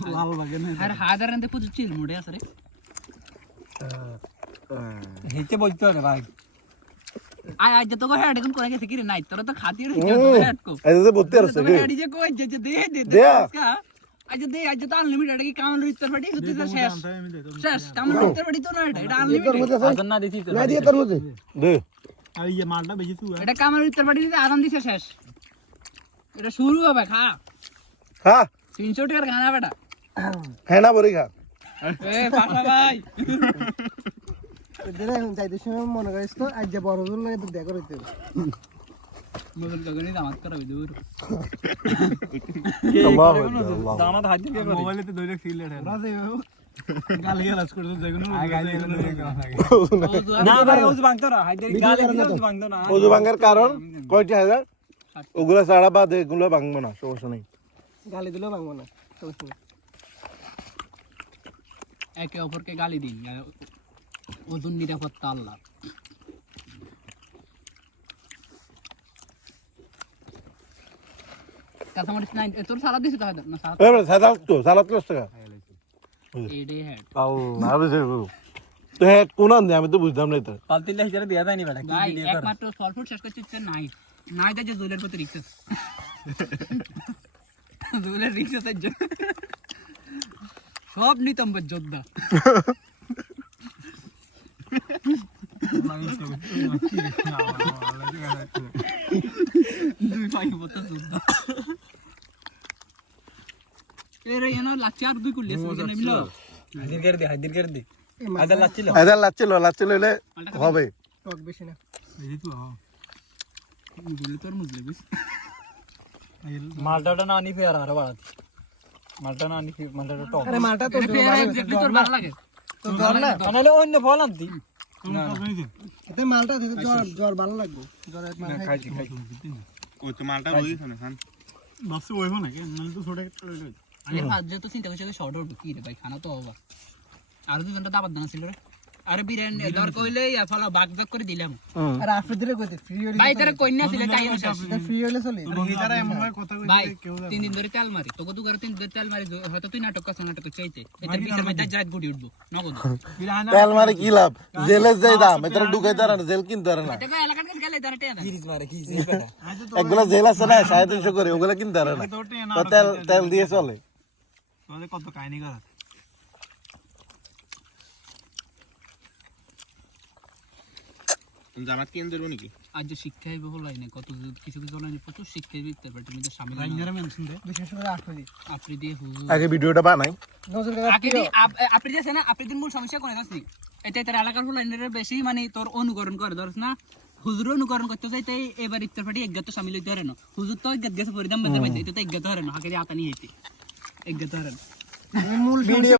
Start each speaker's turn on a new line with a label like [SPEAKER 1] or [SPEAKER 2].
[SPEAKER 1] লাল লাগে না
[SPEAKER 2] আর হাদার এন্ড পুজো চিল মুডে আছে রে
[SPEAKER 1] হেতে বলতো রে ভাই
[SPEAKER 2] আয় আজ তো কো হেড কোন করে গেছে কি রে নাই তোরা তো খাতি রে হেড কো
[SPEAKER 3] এই যে বলতে আছে কি
[SPEAKER 2] হেড যে কই যে দে আজ তো আনলিমিটেড কি কামল রিস্তার ফাটি সুতি শেষ কামল রিস্তার ফাটি তো না এটা আনলিমিটেড
[SPEAKER 1] আদন না দিছি
[SPEAKER 4] না দিয়ে তোর মধ্যে
[SPEAKER 3] দে
[SPEAKER 1] আর এই মালটা বেশি তুই
[SPEAKER 2] এটা কামল রিস্তার ফাটি দিতে আরাম দিছে শেষ এটা শুরু হবে খা
[SPEAKER 3] হ্যাঁ
[SPEAKER 2] 300 টাকার গানা বেটা
[SPEAKER 3] হ্যাঁ না বলি খা
[SPEAKER 2] এ পাপা ভাই
[SPEAKER 4] এদের এখন যাইতে সময় মনে করিস তো আজ যে বড় জোর লাগে তো দেখা করতে
[SPEAKER 2] মোবাইল গগনি দামাত করাবি দূর
[SPEAKER 3] আল্লাহু আকবার আল্লাহ
[SPEAKER 1] দামাত হাত দিয়ে মোবাইলে তো দইরে সিলেট রাতে গালি গালাস করতে যেগুলো গালি না ভাই ওজ ভাঙতো না হাত দিয়ে গালি দিলে ওজ ভাঙতো না
[SPEAKER 3] ওজু ভাঙার কারণ কয়টি হাজার ওগুলা ছাড়া বাদ এগুলো ভাঙবো না সমস্যা নেই
[SPEAKER 4] গালি দিলেও ভাঙবো না সমস্যা নেই।
[SPEAKER 2] একে অপরকে গালি দিন ওজন নিরাপত্তা আল্লাহ কাঁচামরিচ নাই তোর সালাদ দিছিস তো না সালাদ
[SPEAKER 3] এবারে সালাদ কত টাকা
[SPEAKER 2] এডে হেড
[SPEAKER 3] আল্লাহ আরে তো হ্যাঁ কোন আনতে আমি তো বুঝতাম না এটা
[SPEAKER 1] পালতিলে হিসাবে দেয়া যায় নি বেটা
[SPEAKER 2] ভাই একমাত্র ফলফুল শেষ করছিস নাই নাই দা যে জুলের প্রতি রিক্স জুলের রিক্স আছে সব নিতম্ব যোদ্ধা দুই ভাই মতো যোদ্ধা এর এনো লাচ্চি আর দুই কুলি আছে কেন মিলো
[SPEAKER 1] হাজির করে দে আদা লাচ্ছিল
[SPEAKER 3] এদার লাচ্ছিল হলে হবে
[SPEAKER 4] টক বেশি না
[SPEAKER 1] এই তো
[SPEAKER 2] গুলি তোর মুজলে বুঝ
[SPEAKER 1] মালটাটা না আনি ফের আর বাড়াত মালটা না আনি মালটাটা টক
[SPEAKER 4] আরে মালটা তো
[SPEAKER 2] তোর ভালো লাগে
[SPEAKER 4] তো জ্বর না
[SPEAKER 1] নাহলে অন্য ফল আনতি
[SPEAKER 4] এতে মালটা দিতে জ্বর ভালো লাগবে জ্বর এক মাল খাই
[SPEAKER 5] ওই তো মালটা রই খানে খান
[SPEAKER 1] বাসে ওই না কেন নালে তো ছোট একটা
[SPEAKER 2] আরে ফাজ যে তো চিন্তা করছে শর্ট আউট কি রে ভাই খানা তো হবে আর দুজনটা দাবাত দানা ছিল রে আরে বিরিয়ানি দর কইলে ইয়া ফলো বাগ বাগ করে দিলাম
[SPEAKER 4] আর আফ্রিদ রে কইতে ফ্রি হইলে
[SPEAKER 2] ভাই তারে কইনা ছিল তাই আমি
[SPEAKER 4] ফ্রি হইলে চলে
[SPEAKER 1] রোহিতারা এমন ভাবে কথা
[SPEAKER 2] ভাই 3 দিন ধরে তেল মারি তোকে তো করে 3 দিন তেল মারি হয়তো তুই নাটক করছ নাটক চাইতে এটা বিচার মধ্যে জাত গুডি উঠবো নগদ
[SPEAKER 3] তেল মারে কি লাভ জেলে যাই দাম এটা ঢুকাই দাঁড়া না জেল কিনতে দাঁড়া না
[SPEAKER 2] এটা এলাকার কাছে গেলে তারা টেয়া
[SPEAKER 1] তিরিশ মারে কি সেই বেটা
[SPEAKER 3] একগুলা জেল আছে না 350 করে ওগুলা কিনতে দাঁড়া না তো তেল দিয়ে চলে
[SPEAKER 1] তোদের কত কাহিনী করা
[SPEAKER 5] জামাত কেন দেব নাকি
[SPEAKER 2] আজ যে শিক্ষাই বহুল হয় না কত কিছু কিছু হলো প্রচুর শিক্ষাই বিকতে পারে তুমি তো সামিল
[SPEAKER 1] মেনশন দে
[SPEAKER 4] বিশেষ করে আফ্রিদি
[SPEAKER 2] আপনি দিয়ে হুজুর
[SPEAKER 3] আগে ভিডিওটা বানাই
[SPEAKER 4] নজর
[SPEAKER 2] আগে আপনি যে আছে না আপনি দিন মূল সমস্যা করে যাচ্ছি এটা তার এলাকার হলো বেশি মানে তোর অনুকরণ করে ধরছ না হুজুর অনুকরণ করতে যাইতে এবার ইফতার পার্টি একগাত শামিল হইতে পারে না হুজুর তো একগাত গেছে পরিধান বেঁধে পাইছে এটা তো একগাত হারে না হাকে আতা নিয়ে হইতে একগাত হারে
[SPEAKER 4] মূল ভিডিও